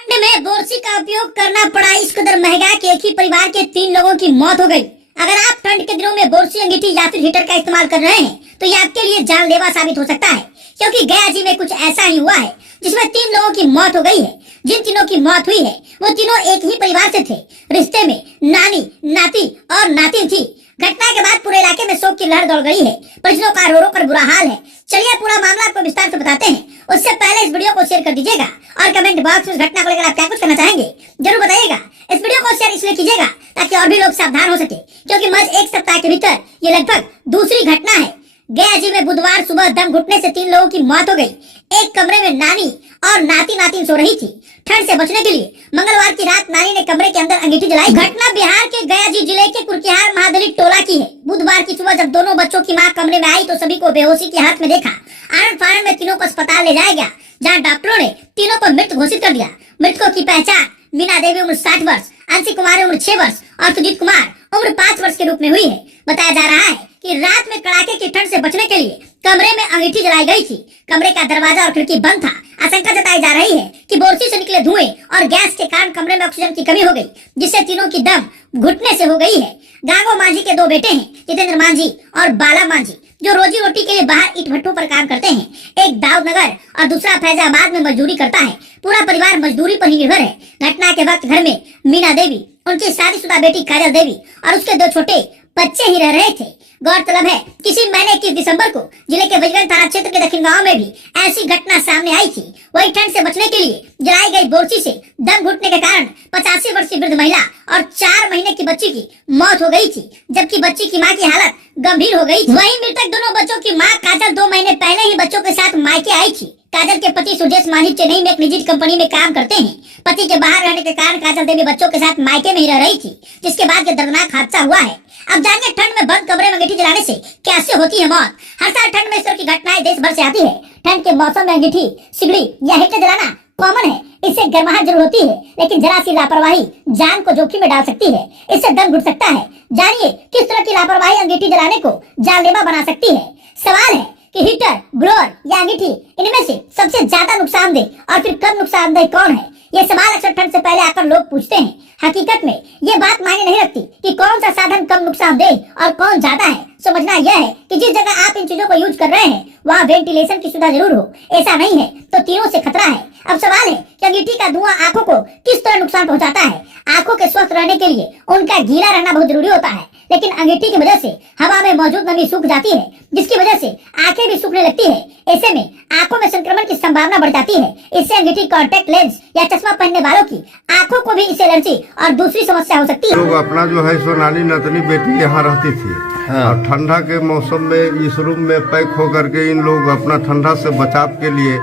ठंड में बोरसी का उपयोग करना पड़ा इस कदर महंगा कि एक ही परिवार के 3 लोगों की मौत हो गई। अगर आप ठंड के दिनों में बोरसी, अंगीठी या फिर हीटर का इस्तेमाल कर रहे हैं तो ये आपके लिए जानलेवा साबित हो सकता है, क्योंकि गया जी में कुछ ऐसा ही हुआ है जिसमें 3 लोगों की मौत हो गई है। जिन तीनों की मौत हुई है वो तीनों एक ही परिवार से थे। रिश्ते में नानी, नाती और नातिन थी। घटना के बाद पूरे इलाके में शोक की लहर दौड़ गई है। परिजनों का रो रो कर बुरा हाल है। चलिए पूरा मामला आपको विस्तार से बताते हैं। उससे पहले इस वीडियो को शेयर कर दीजिएगा और कमेंट बॉक्स में इस घटना को लेकर आप क्या कुछ करना चाहेंगे जरूर बताइएगा। इस वीडियो को शेयर इसलिए कीजिएगा ताकि और भी लोग सावधान हो सके, क्योंकि महज एक सप्ताह के भीतर ये लगभग दूसरी घटना है। गया जी में बुधवार सुबह दम घुटने से 3 लोगों की मौत हो गई। एक कमरे में नानी और नातिन सो रही थी। ठंड से बचने के लिए मंगलवार की रात नानी ने कमरे के अंदर अंगीठी जलाई। घटना बिहार के गया जी जिले के कुरकिहार महादलित टोला की है। बुधवार की सुबह जब दोनों बच्चों की मां कमरे में आई तो सभी को बेहोशी की हालत में देखा। आरन फारन में तीनों को अस्पताल ले जाया गया, जहाँ डॉक्टरों ने तीनों को मृत घोषित कर दिया। मृतकों की पहचान मीना देवी उम्र 60 वर्ष, अंशी कुमार उम्र 6 वर्ष और सुजीत कुमार उम्र 5 वर्ष के रूप में हुई है। बताया जा रहा है कि रात में कड़ाके की ठंड से बचने के लिए कमरे में अंगीठी जलाई गई थी। कमरे का दरवाजा और खिड़की बंद था। आशंका जताई जा रही है कि बोरसी से निकले धुएं और गैस के कारण कमरे में ऑक्सीजन की कमी हो गई, जिससे तीनों की दम घुटने से हो गई है। गांगो मांझी के 2 बेटे हैं, जितेंद्र मांझी और बाला मांझी, जो रोजी रोटी के लिए बाहर ईट भट्टों पर काम करते हैं। एक दाऊदनगर और दूसरा फैजाबाद में मजदूरी करता है। पूरा परिवार मजदूरी पर ही निर्भर है। घटना के वक्त घर में मीना देवी, उनकी शादीशुदा बेटी काजल देवी और उसके 2 छोटे बच्चे ही रह रहे थे। गौरतलब है किसी महीने 21 दिसंबर को जिले के बजगंज थाना क्षेत्र के दक्षिण गांव में भी ऐसी घटना सामने आई थी। वही ठंड से बचने के लिए जलाई गई बोरसी से दम घुटने के कारण 85 वर्षीय वृद्ध महिला और 4 महीने की बच्ची की मौत हो गई थी, जबकि बच्ची की मां की हालत गंभीर हो गई थी। वहीं मृतक दोनों बच्चों की मां काजल 2 महीने पहले ही बच्चों के साथ मायके आई थी। काजल के पति सुरेश मांझी चेन्नई में एक निजी कंपनी में काम करते हैं। पति के बाहर रहने के कारण काजल देवी बच्चों के साथ मायके में ही रह रही थी, जिसके बाद ये दर्दनाक हादसा हुआ है। अब जानिए ठंड में बंद कमरे में अंगीठी जलाने से कैसे होती है मौत। हर साल ठंड में इस तरह की घटनाएं देश भर से आती है। ठंड के मौसम में अंगीठी, सिगड़ी या हीटर जलाना कॉमन है। इससे गर्माहट जरूर होती है, लेकिन जरा सी लापरवाही जान को जोखिम में डाल सकती है। इससे दम घुट सकता है। जानिए किस तरह की लापरवाही अंगीठी जलाने को जानलेवा बना सकती है। सवाल है कि हीटर, ब्लोअर या अंगीठी, इनमें से सबसे ज्यादा नुकसानदेह और फिर कम नुकसानदेह कौन है? ये सवाल अक्सर ठंड से पहले आकर लोग पूछते हैं। हकीकत में ये बात मायने नहीं रखती कि कौन सा साधन कम नुकसानदेह और कौन ज्यादा है। समझना यह है कि जिस जगह आप इन चीजों को यूज कर रहे हैं वहाँ वेंटिलेशन की सुविधा जरूर हो। ऐसा नहीं है तो तीनों से खतरा है। अब सवाल है कि अंगीठी का धुआं आंखों को किस तरह नुकसान पहुंचाता है। आंखों के स्वस्थ रहने के लिए उनका गीला रहना बहुत जरूरी होता है, लेकिन अंगीठी की वजह से हवा में मौजूद नमी सूख जाती है, जिसकी वजह से आंखें भी सूखने लगती है। ऐसे में आंखों में संक्रमण की संभावना बढ़ जाती है। इससे अंगीठी, कॉन्टैक्ट लेंस या चश्मा पहनने वालों की आंखों को भी इससे एलर्जी और दूसरी समस्या हो सकती है। लोग अपना जो है सो नानी नतनी बेटी यहाँ रहती थी। हाँ। और ठंडा के मौसम में इस रूम में पैक होकर के इन लोग अपना ठंडा से बचाव के लिए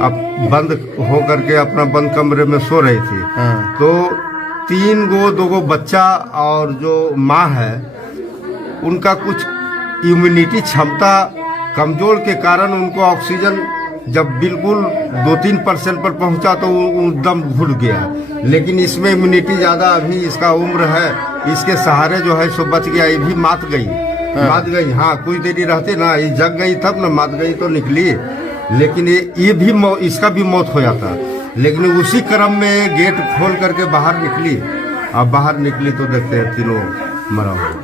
अब बंद हो करके अपना बंद कमरे में सो रही थी। हाँ। तो 2 बच्चा और जो माँ है उनका कुछ इम्यूनिटी क्षमता कमजोर के कारण उनको ऑक्सीजन जब बिल्कुल 2-3% पर पहुंचा तो दम घुट गया। लेकिन इसमें इम्यूनिटी ज्यादा, अभी इसका उम्र है, इसके सहारे जो है सो बच गया। ये भी मात गई। हाँ। मात गई। हाँ, कुछ देरी रहती ना, ये जग गई तब ना, मात गई तो निकली। लेकिन ये भी इसका भी मौत हो जाता। लेकिन उसी क्रम में गेट खोल करके बाहर निकली। अब बाहर निकली तो देखते हैं तीनों मरा हुआ।